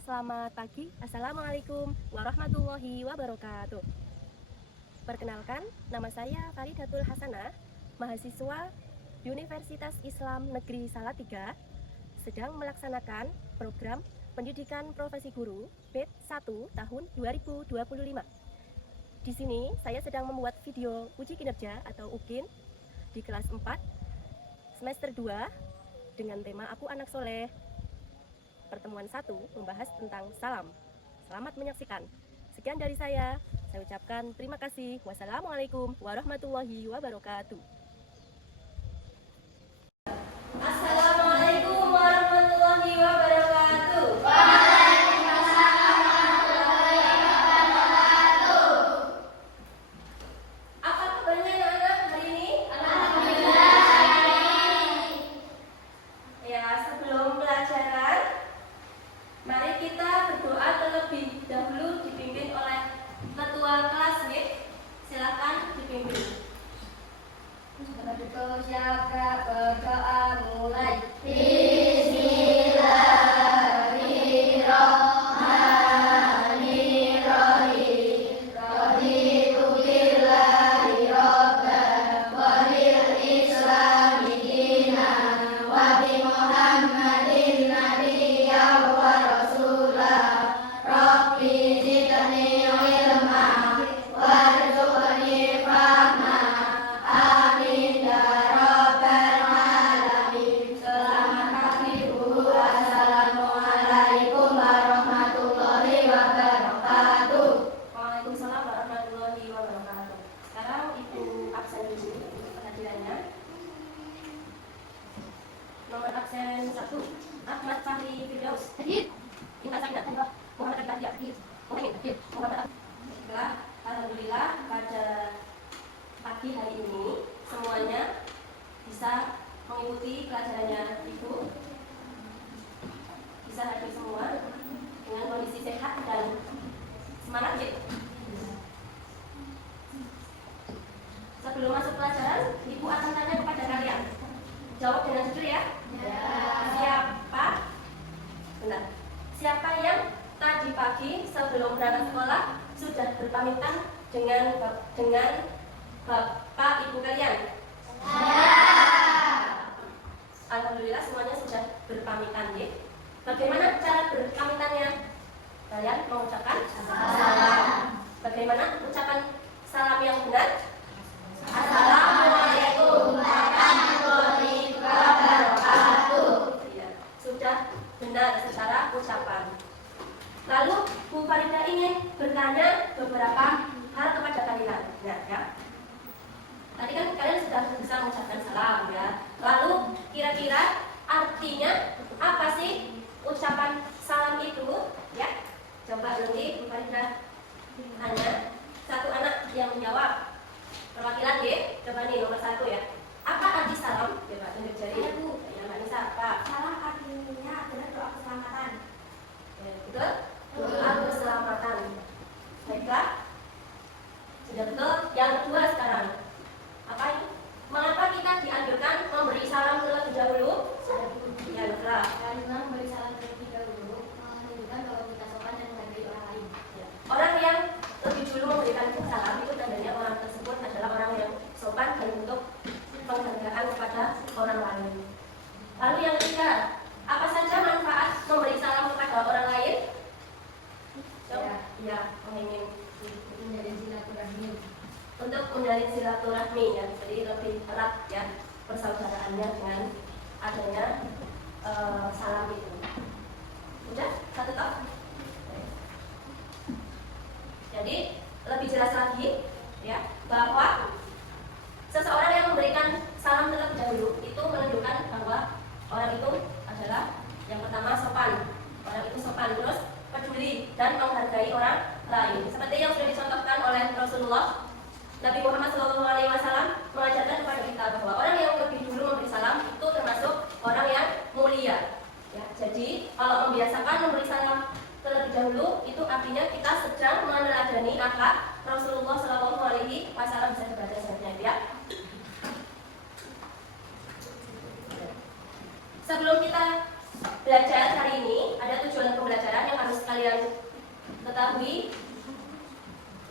selamat pagi. Assalamualaikum warahmatullahi wabarakatuh. Perkenalkan, nama saya Faridatul Hasanah, mahasiswa Universitas Islam Negeri Salatiga, sedang melaksanakan program Pendidikan Profesi Guru BED 1 tahun 2025. Di sini saya sedang membuat video uji kinerja atau UKIN di kelas 4 semester 2 dengan tema Aku Anak Soleh. Pertemuan 1 membahas tentang salam. Selamat menyaksikan. Sekian dari saya ucapkan terima kasih. Wassalamualaikum warahmatullahi wabarakatuh. Assalamualaikum warahmatullahi wabarakatuh. Apa kabarnya anak-anak hari ini? Alhamdulillah. Ya, sebelum pelajaran, mari kita berdoa terlebih dahulu dipimpin oleh ketua kelas nih. Silakan dipimpin. Siapa berdoa mulai. Bismillahirrahmanirrahim. Raditu billahi rabban wa bil islami dinan wa bi Muhammadin nabiyyan wa rasulah. Rabbi zidni ilma warzuqni fahma. Amin ya rabbal alamin. Selamat pagi Bu. Assalamualaikum warahmatullahi wabarakatuh. Waalaikumsalam warahmatullahi wabarakatuh. Sekarang Ibu absen dulu kehadirannya. Nomor absen 1 Ahmad Fahri Firdaus. Hadir. Ingat Sakinah. Muhammad Abdi Hadir. Muhammad Abdi. Baiklah, alhamdulillah pada pagi hari ini semuanya bisa mengikuti pelajarannya Ibu. Bisa hadir semua dengan kondisi sehat dan semangat ya. Sebelum masuk pelajaran, Ibu akan tanya kepada kalian. Jawab dengan jujur ya. Siapa? Benar. Siapa yang tadi pagi sebelum berangkat sekolah sudah berpamitan dengan bapak ibu kalian? Alhamdulillah semuanya sudah berpamitan ya. Bagaimana cara berpamitannya? Kalian mengucapkan salam. Bagaimana ucapan salam yang benar? Assalamualaikum warahmatullahi wabarakatuh. Ya, sudah benar secara ucapan. Lalu Bu Farida ingin bertanya beberapa hal kepada kalian. Ya. Tadi kan kalian sudah bisa mengucapkan salam ya. Lalu kira-kira artinya apa sih ucapan salam itu? Ya. Coba nanti Bu Farida tanya. Satu anak yang menjawab. Perwakilan D, coba nih nomor 1 ya. Apa arti salam? Coba tunjuk jari. Ya, Bu. Ya, Mbak Nisa, apa? Salam artinya adalah doa keselamatan. Ya, betul? Doa keselamatan. Baiklah. Sudah betul. Yang kedua sekarang. Apa itu? Mengapa kita dianjurkan memberi salam terlebih dahulu? Ya, betul. Karena memberi salam terlebih dahulu menunjukkan bahwa kita sopan dan menghargai orang lain. Ya. Orang yang lebih dulu memberikan salam itu tandanya orang tersebut adalah orang yang sopan dan bentuk penghargaan kepada orang lain. Lalu yang ketiga, apa saja manfaat memberi salam kepada orang lain? Ya, ingin Menjadi silaturahmi. untuk menjalin silaturahmi ya, jadi lebih erat ya persaudaraannya dengan adanya salam itu. Udah satu toh? Jadi lebih jelas lagi ya bahwa seseorang yang memberikan salam terlebih dahulu itu menunjukkan bahwa orang itu adalah yang pertama sopan. Orang itu sopan, terus peduli dan menghargai orang lain. Seperti yang sudah dicontohkan oleh Rasulullah, Nabi Muhammad SAW mengajarkan kepada kita bahwa orang yang lebih dulu memberi salam itu termasuk orang yang mulia. Ya, jadi kalau membiasakan memberi salam terlebih dahulu itu artinya kita sedang meneladani akhlak Rasulullah SAW. Bisa dibaca sebenarnya ya. Sebelum kita belajar hari ini, ada tujuan pembelajaran yang harus kalian ketahui,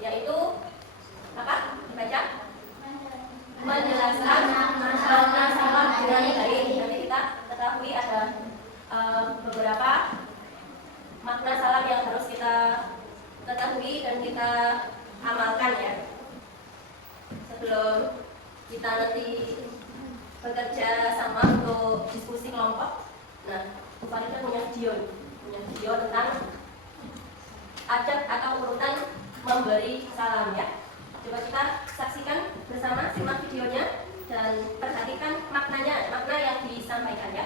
yaitu apa? Dibaca? Menjelaskan makna salam dengan baik. Nanti kita ketahui ada beberapa makna salam yang harus kita ketahui dan kita amalkan ya. Sebelum kita nanti bekerja sama untuk diskusi kelompok. Nah, Bu Farida punya video tentang adab atau urutan memberi salam ya. Coba kita saksikan bersama, simak videonya dan perhatikan maknanya, makna yang disampaikan ya.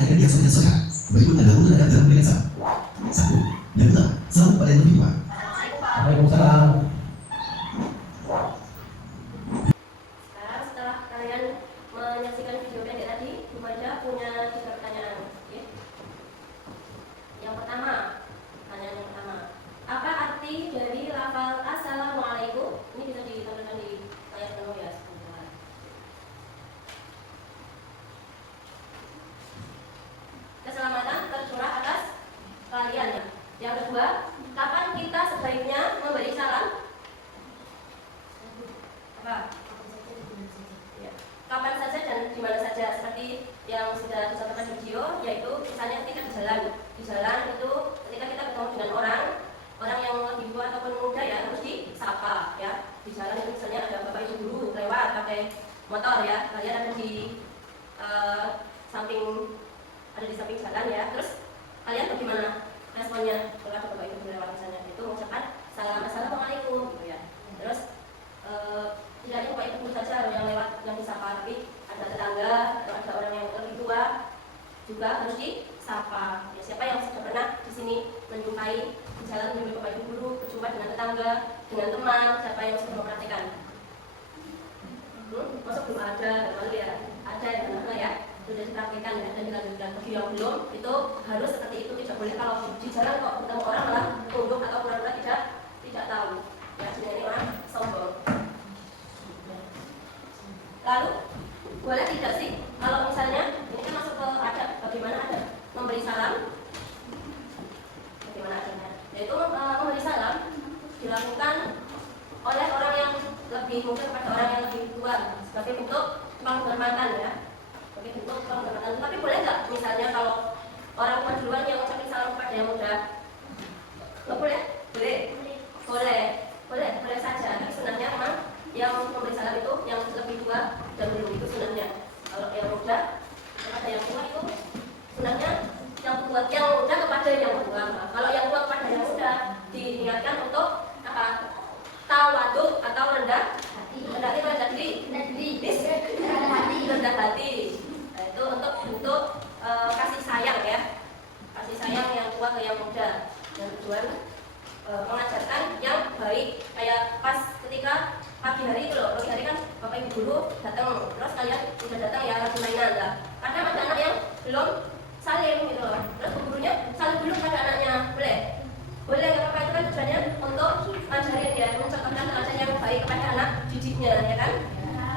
Agar biasanya sehat, berikut adalah urutan adab dalam memberikan salam. 1. Yang pertama, salam pada yang lebih tua. Waalaikumsalam. Sekarang setelah kalian menyaksikan video pendek tadi, Bu Farida punya 3 pertanyaan. Oke? Yang pertama, pertanyaan yang pertama, apa arti dari lafal Assalamualaikum? Ini bisa ditampilkan di layar penuh ya sebentar. Keselamatan tercurah atas kalian ya. Yang kedua, kapan kita sebaiknya memberi salam? Apa? Ya. Kapan saja dan di mana saja, seperti yang sudah disampaikan di video, yaitu misalnya ketika di jalan itu ketika kita ketemu dengan orang yang lebih tua ataupun muda ya harus disapa ya. Di jalan itu misalnya ada bapak ibu guru lewat pakai motor ya, kalian ada di samping jalan ya, terus kalian bagaimana responnya kalau ada bapak ibu guru lewat misalnya, itu mengucapkan salam assalamualaikum gitu ya. Terus tidak hanya bapak ibu guru saja yang lewat yang disapa, tapi ada tetangga atau ada orang yang lebih tua juga harus disapa ya. Siapa yang sudah pernah di sini menjumpai di jalan menjumpai bapak ibu guru, berjumpa dengan tetangga, dengan teman, siapa yang sudah mempraktikkan? Masuk belum ada, lalu ya ada yang mana ya sudah dipraktikkan ya, dan dilanjutkan. Bagi yang belum, itu harus seperti itu, tidak boleh kalau di jalan kok ketemu orang malah tunduk atau pura-pura tidak tahu ya, sebenarnya ini orang sombong. Lalu boleh tidak sih kalau misalnya ini kan masuk ke adab, bagaimana adab memberi salam? Bagaimana adabnya? Yaitu memberi salam dilakukan oleh orang yang lebih mungkin kepada orang yang lebih tua sebagai bentuk penghormatan ya, sebagai bentuk penghormatan. Tapi boleh nggak misalnya kalau orang tua duluan yang mengucapkan salam kepada yang muda? Nggak boleh? Boleh saja. Tapi sebenarnya memang yang memberi salam itu yang lebih tua dan belum itu sunahnya. Kalau yang muda kepada yang tua itu sunahnya yang muda kepada yang tua. Kalau yang tua kepada yang muda diingatkan untuk apa? Tawadhu atau rendah diri. Rendah hati. Nah, itu untuk bentuk kasih sayang ya. Kasih sayang yang tua ke yang muda. Yang tujuan mengajarkan yang baik. Kayak pas ketika pagi hari itu loh, pagi hari kan bapak ibu guru datang, terus kalian sudah datang ya lagi mainan lah. Kadang ada anak yang belum salim gitu loh, terus gurunya salim dulu pada anaknya, boleh nggak apa-apa, itu kan tujuannya untuk ngajarin ya, mencontohkan teladan yang baik kepada anak didiknya ya kan.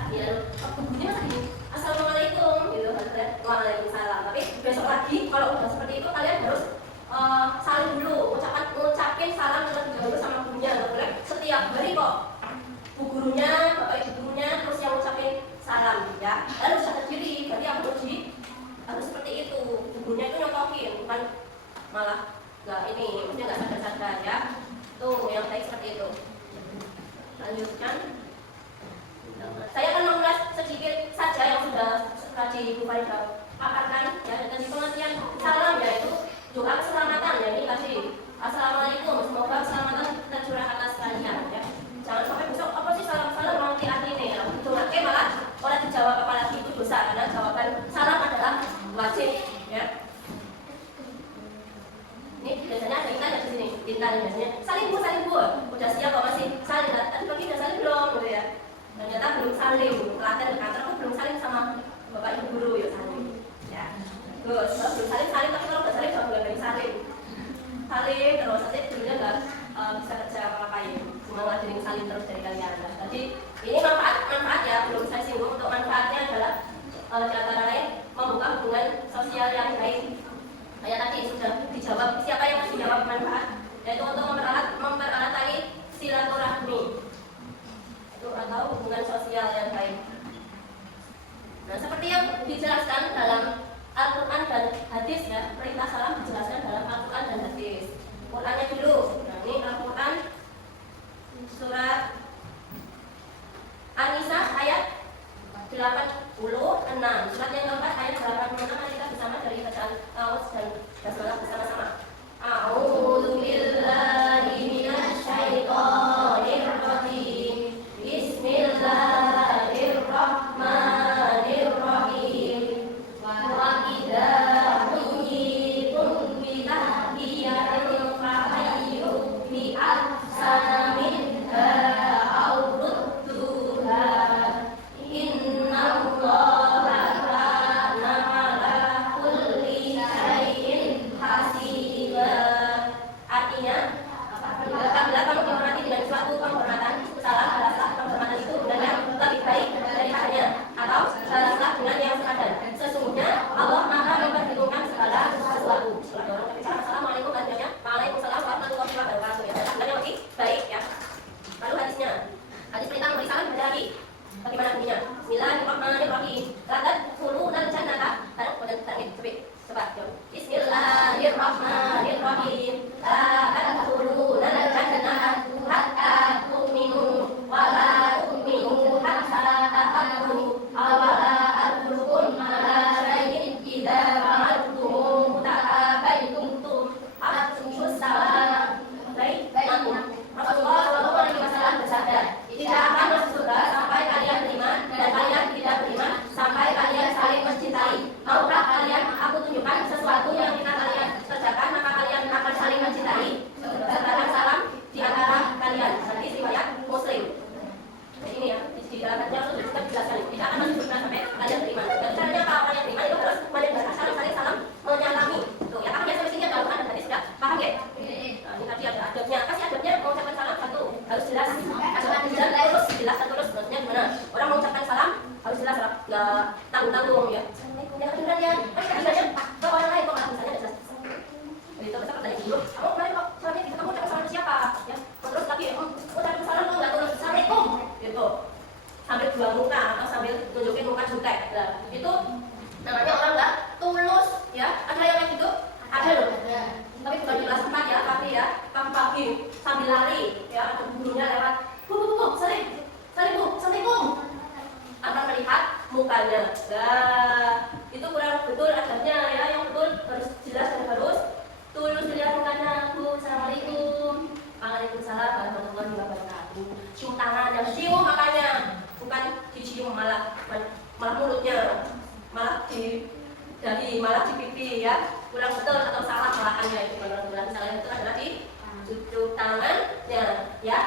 Ya, gurunya masih assalamualaikum gitu, waalaikumsalam. Tapi besok lagi kalau udah seperti itu kalian harus salim dulu, ngucapin salam terlebih dahulu sama gurunya, nggak boleh setiap hari kok bu gurunya, bapak ibu gurunya, terus yang ngucapin salam ya. Lalu sadar diri, berarti yang harus seperti itu. Bu gurunya itu nyontohin, bukan malah nggak ini, maksudnya nggak sadar-sadar ya. Tuh yang baik seperti itu. Lanjutkan. Saya akan mengulas sedikit saja yang sudah tadi Bu Farida paparkan ya, dan pengertian salam yaitu doa keselamatan ya. Ini tadi assalamualaikum, semoga keselamatan tercurah atas kalian ya. Jangan sampai besok apa sih salam-salam nanti artinya ya. Itu malah orang dijawab apalagi itu dosa, karena jawaban salam adalah wajib ya. Ini biasanya ada intan di sini, intan biasanya saling bu, udah siap kok masih saling, tadi pagi udah saling belum gitu ya. Ternyata belum saling, pelatihan di kantor aku belum saling sama bapak ibu guru ya saling. Ya, terus belum saling, tapi kalau udah saling jangan boleh saling terus nanti dulunya nggak bisa kerja apa-apain, cuma ngelajarin saling terus dari kalian. Jadi ini manfaat ya, belum saya singgung. Untuk manfaatnya adalah di antara lain membuka hubungan sosial yang baik. Kayak tadi sudah dijawab, siapa yang masih jawab manfaat? Yaitu untuk mempererat tali silaturahmi itu atau hubungan sosial yang baik. Nah, seperti yang dijelaskan dalam Al-Quran dan hadis ya, perintah salam dijelaskan dalam Al-Quran dan hadis. Qurannya dulu. Nah, ini Al-Quran surat An-Nisa ayat 86. Surat yang keempat ayat 86. Mari kita bersama dari bacaan Awas dan basmalah bersama-sama. A'udzu billahi minasy syaithanir rajim. Bismillahirrahmanirrahim. Wa idza huyitum bi tahiyyatin fahayyu bi ahsana minha aw rudduha. Innallaha kana ala kulli syai'in hasiba. Artinya, apabila kamu dihormati dengan suatu penghormatan, salah balaslah penghormatan itu dengan yang lebih baik daripadanya, atau balaslah dengan yang sepadan. Sesungguhnya Allah Maha memperhitungkan segala sesuatu. Assalamualaikum warahmatullahi wabarakatuh. Waalaikumsalam warahmatullahi wabarakatuh. Ya, dengan yang lebih baik ya. Lalu hadisnya, hadis perintah memberi salam berbeda lagi. Bagaimana bunyinya? Bismillahirrahmanirrahim. La tadkhulunal jannata. Coba. Bismillahirrahmanirrahim. La tadkhulunal jannata hatta tu'minu wa la tu'minu hatta ta'budu. Awala adkhulukum ala syai'in idza fa'altum ta'abaitum afshus salam. Baik. Rasulullah SAW bersabda, tidak akan masuk surga sampai kalian beriman dan kalian tidak beriman sampai kalian saling mencintai. Maukah kalian aku tunjukkan sesuatu yang jika kalian kerjakan maka kalian akan saling mencintai? Sertakan salam di antara kalian. Hadis riwayat Muslim. Jadi ini ya, di dalam hadisnya sudah kita jelaskan tidak akan masuk surga sampai kalian beriman. Dan caranya kalau orang yang beriman itu harus menyebarkan saling salam menyalami. Tuh ya, paham ya sampai sini kalau ada hadis sudah paham ya? Nah, ini tadi ada adabnya. Kasih adabnya mengucapkan salam satu harus jelas. Terus jelas dan terus maksudnya gimana? Orang mengucapkan salam harus jelas lah, nggak tanggung-tanggung ya. Yang kedengarannya, kedengarannya ke orang lain kok nggak misalnya jelas. Jadi itu bisa tanya dulu. Kamu kemarin kok salamnya gitu, kamu ucapkan salam ke siapa? Ya, terus lagi, ucapkan salam tuh nggak tulus assalamualaikum gitu. Sambil dua muka atau sambil tunjukin muka jutek. Nah, itu namanya orang nggak tulus ya. Ada yang kayak gitu? Ada loh. Tapi bukan di kelas 4 ya, tapi ya pagi-pagi sambil lari ya, ada gurunya lewat. Bu, salim bu, assalamualaikum. Tanpa melihat mukanya. Nah, itu kurang betul adabnya ya. Yang betul harus jelas dan harus tulus dilihat mukanya. Bu, assalamualaikum. Waalaikumsalam warahmatullahi wabarakatuh. Cium tangan, yang cium makanya, bukan dicium malah mulutnya, malah di dahi, malah di pipi ya. Kurang betul atau salah malahannya itu. Menurut salah yang betul adalah di cium tangannya ya.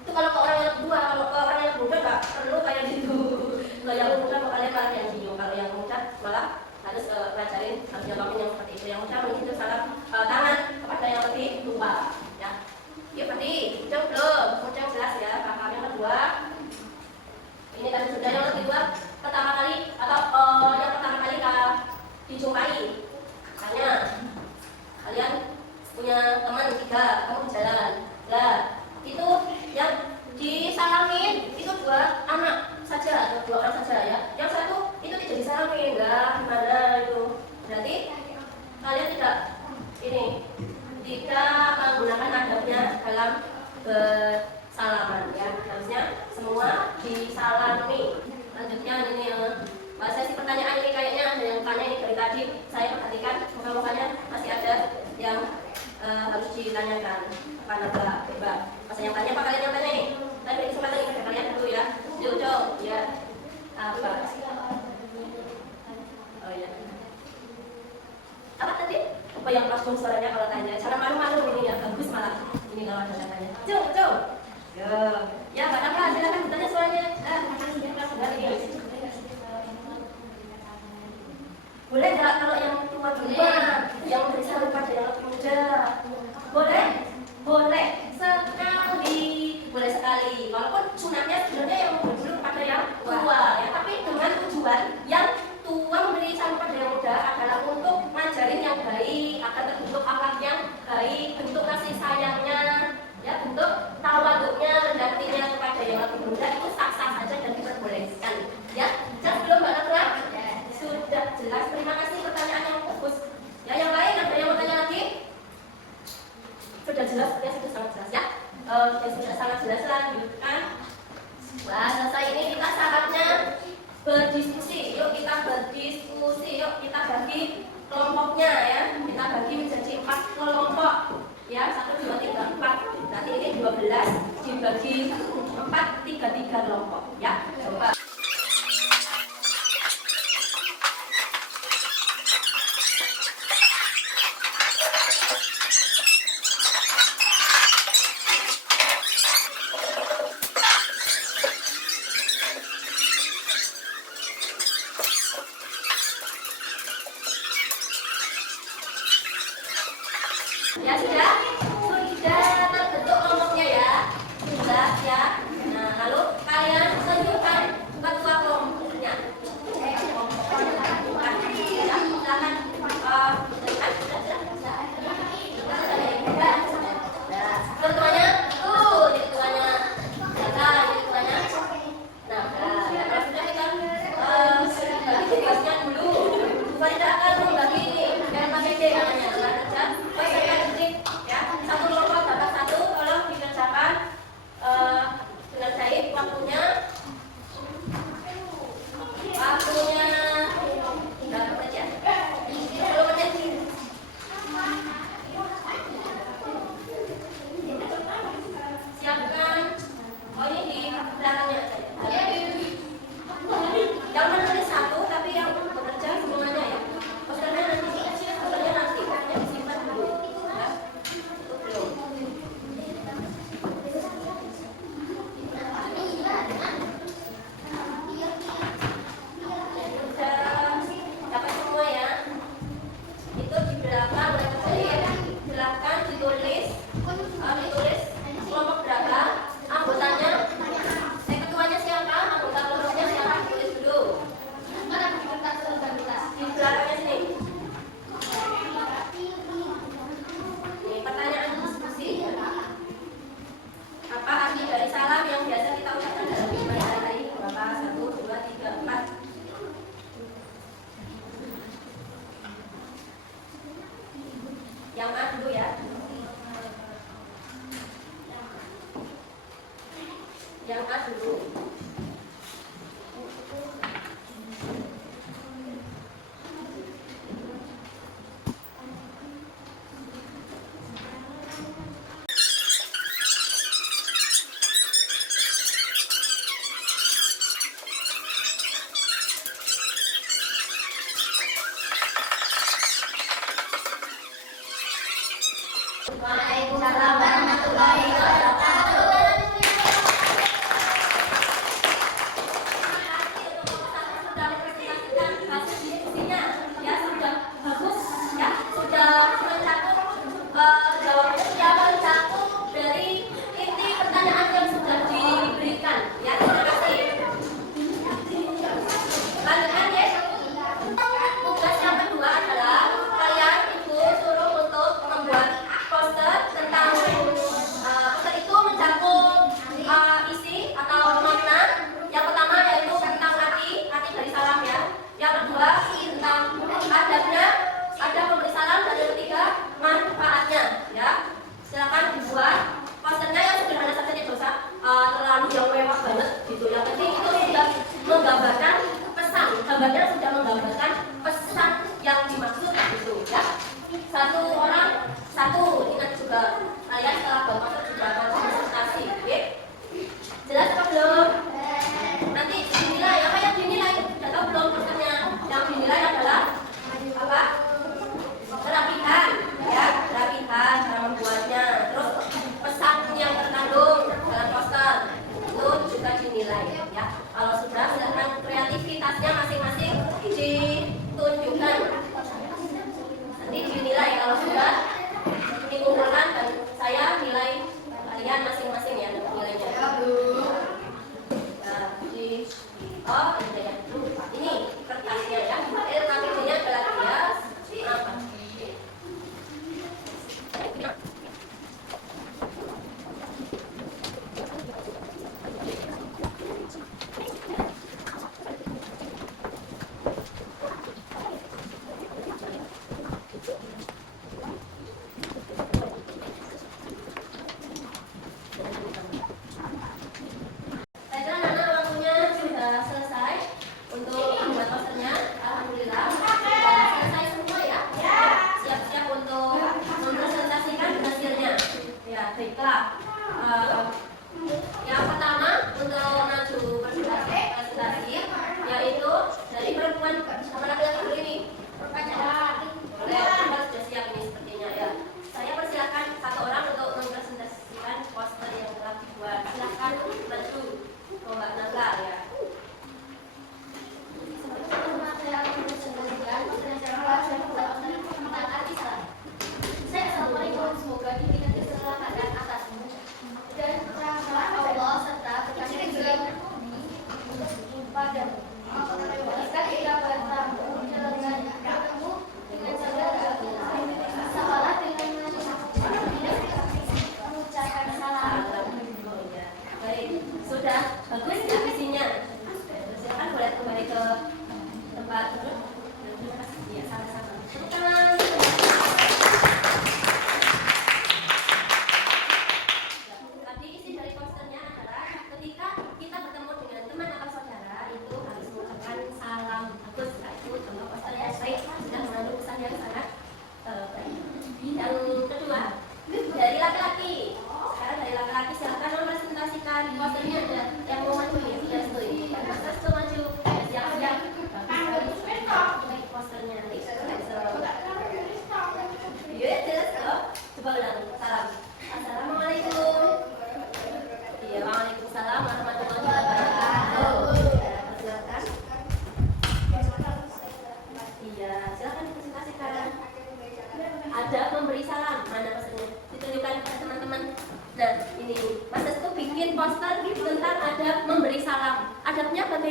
Itu kalau ke orang yang tua, kalau ke orang yang muda nggak perlu kayak gitu. Kalau yang muda kalian malah yang cium, kalau yang muda malah harus pelajarin harus jawabin yang seperti itu. Yang muda mungkin salam tangan kepada yang lebih tua ya. Ya seperti jauh belum, mudah jelas ya. Kakak yang kedua ini tadi sudah yang lebih tua pertama kali atau yang pertama kali dijumpai. Misalnya kalian punya teman 3, kamu di jalan lah, itu yang disalamin itu 2 anak saja atau 2 orang saja ya. Yang satu itu tidak disalamin, lah gimana itu? Berarti kalian tidak menggunakan adabnya dalam bersalaman ya. Harusnya semua disalami. Lanjutnya ini Mbak, sesi pertanyaan ini kayaknya ada yang tanya ini dari tadi saya perhatikan, moga-moganya masih ada yang harus ditanyakan kepada Mbak. Masa yang tanya, apa kalian yang tanya ini? Dan beri kesempatan ini kepada kalian dulu ya. Jojo, ya. Apa? Oh ya. Apa tadi? Apa yang langsung suaranya kalau tanya? Cara malu-malu ini ya, bagus malah. Ini kalau ada tanya. Jo. Ya, Mbak Napa, silakan bertanya suaranya. Boleh nggak kalau yang tua yang memberi salam pada yang lebih muda? Boleh? Boleh sekali. Boleh sekali. Walaupun sunatnya sebenarnya yang memberi dulu kepada yang tua ya, tapi dengan tujuan yang tua memberi salam pada yang muda adalah untuk yang baik, akan terbentuk akhlak yang baik, bentuk kasih sayangnya, ya, bentuk tawaduknya, rendah hatinya kepada yang lebih muda itu sah-sah saja dan diperbolehkan. Ya, jelas belum Mbak Natra? Sudah jelas. Terima kasih pertanyaan yang bagus. Ya, yang lain ada yang mau tanya lagi? Sudah jelas, ya sudah sangat jelas ya. Ya sudah sangat jelas lanjutkan. Wah, selesai ini kita saatnya berdiskusi. Yuk kita berdiskusi. Yuk kita bagi kelompoknya ya. Kita bagi menjadi 4 kelompok. Ya, 1, 2, 3, 4. Nanti ini 12 dibagi 4, 3 kelompok. Ya, coba. Ya sudah terbentuk kelompoknya ya, sudah ya. Nah lalu kalian tunjukkan ketua kelompoknya. Ya, silakan. Ketuanya tuh, ini ketuanya. Silakan, ini ketuanya. Nah, kalau sudah kita bagi tugasnya dulu. Supaya tidak akan membagi ini dan pakai D namanya. Ya, satu kelompok dapat 1, tolong dikerjakan dengan baik waktunya berapa saja? 10 menit. Siapkan. Oh ini di belakangnya aja. Jangan menulis 1 tapi yang bekerja semuanya ya. Pesannya nanti hanya disimpan dulu. Ya. Itu belum. Dapat semua ya. Itu di belakang silakan ditulis kelompok berapa, anggotanya, ketuanya siapa, anggota kelompoknya siapa, tulis dulu. Di belakangnya sini. Ini pertanyaan diskusi. Apa arti dari salam yang biasa kita ucapkan dalam ibadah hari? Berapa? 1, 2, 3, 4. Yang A dulu ya. Yang A dulu. Waalaikumsalam warahmatullahi wabarakatuh. Sudah mempresentasikan hasil diskusinya, ya sudah bagus, ya sudah mencakup jawabannya, sudah mencakup dari inti pertanyaan yang sudah diberikan. Ya terima kasih. Lanjutkan ya. Tugas yang kedua adalah kalian ibu suruh untuk membuat poster tentang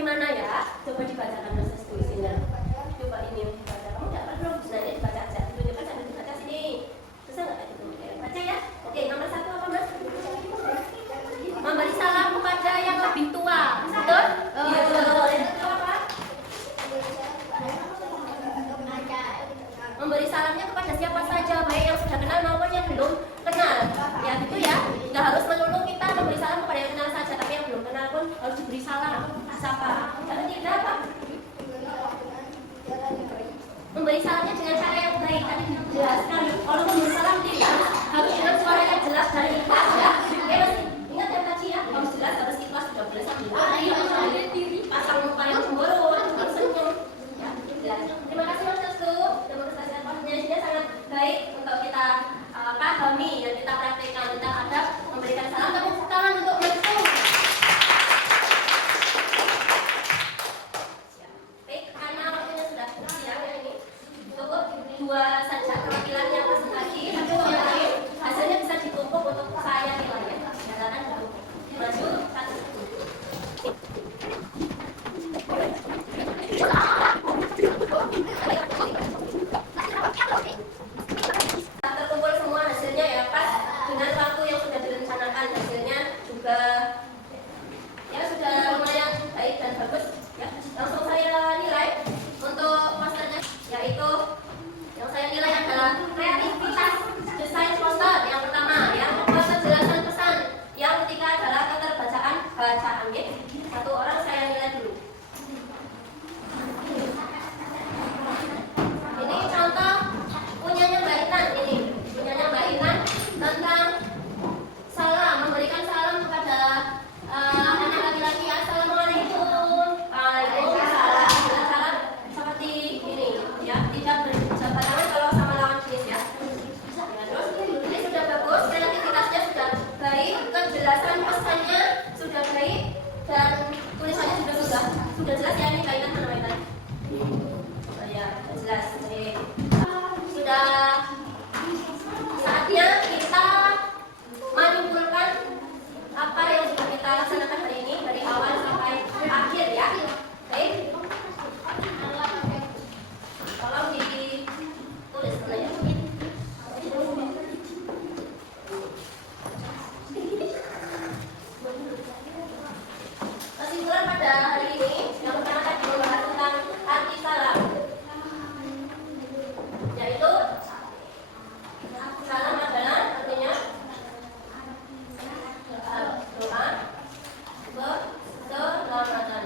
gimana ya? Coba dibacakan proses tulisannya. Coba ini dibaca. Kamu tidak perlu sebenarnya dibaca aja. Ditunjukkan sambil dibaca sini. Susah nggak itu? Baca ya. Oke, nomor 1 apa mas? Memberi salam kepada yang lebih tua. Betul? Iya betul. Yang kedua apa? Memberi salamnya kepada siapa saja, baik yang sudah kenal maupun yang belum kenal. Ya gitu ya. Nggak harus melulu kita memberi salam kepada yang kenal saja, tapi yang belum kenal pun harus diberi salam. Siapa? Yang ketiga apa? Memberi salamnya dengan cara yang baik. Tadi dijelaskan. Kalau memberi salam tidak harus dengan suara yang jelas dan ikhlas ya. Oke masih ingat yang tadi ya? Harus jelas, harus ikhlas, sudah boleh sambil. Pasang muka yang cemberut, harus senyum. Ya, jelas. Terima kasih Mas Restu. Demonstrasinya sangat baik untuk kita pahami dan kita praktekkan tentang adab memberikan salam. Tepuk tangan untuk Mas Restu. Baik, karena waktunya sudah siang ini cukup 2 saja perwakilan yang presentasi. Tapi yang lain hasilnya bisa ditumpuk untuk saya nilainya. Silakan ditumpuk. Maju 1. Terkumpul semua hasilnya ya pas dengan waktu yang sudah direncanakan. Hasilnya juga ya sudah lumayan baik dan bagus ya. Langsung saya nilai untuk posternya, yaitu yang saya nilai adalah kreativitas desain poster yang pertama, yang kedua kejelasan pesan, yang ketiga adalah keterbacaan bacaan ya. 1 orang saya nilai dulu. Ini contoh punyanya Mbak Intan, ini punyanya Mbak Intan tentang salam, memberikan salam kepada anak laki-laki. Assalamualaikum. Waalaikumsalam. Dengan salam seperti ini ya, tidak berjabat tangan kalau sama lawan jenis ya. Terus ini sudah bagus, kreativitasnya sudah baik, kejelasan pesannya sudah baik, dan tulisannya juga sudah jelas ya. Ini kaitan sama Intan. Oh ya, jelas. Oke. Sudah saatnya kita menyimpulkan apa yang sudah kita laksanakan hari ini dari awal sampai akhir ya. Baik. Tolong ditulis dulu ya. Kesimpulan pada hari ini yang pertama tadi membahas tentang arti salam, yaitu salam adalah artinya doa keselamatan.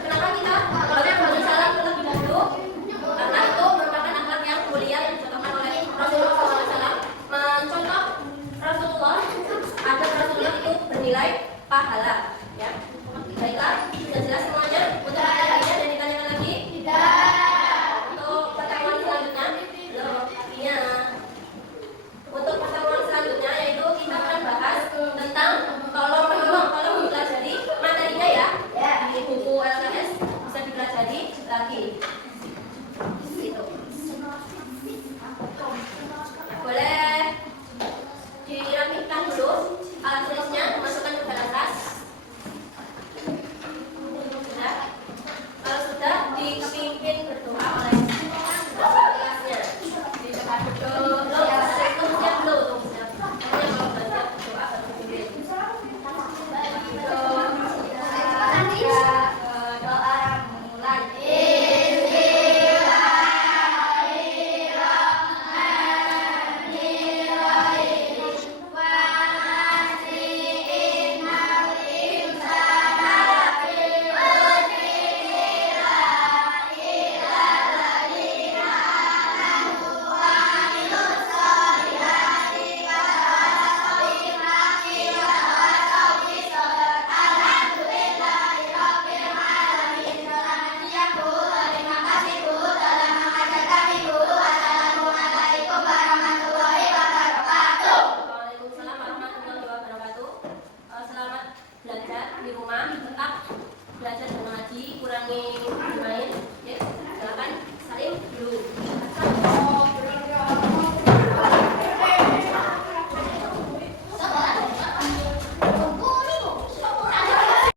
kenapa kita baca salam terlebih dahulu? Karena itu merupakan akhlak yang mulia yang dicontohkan oleh Rasulullah SAW. Mencontoh Rasulullah, agar Rasulullah itu bernilai pahala.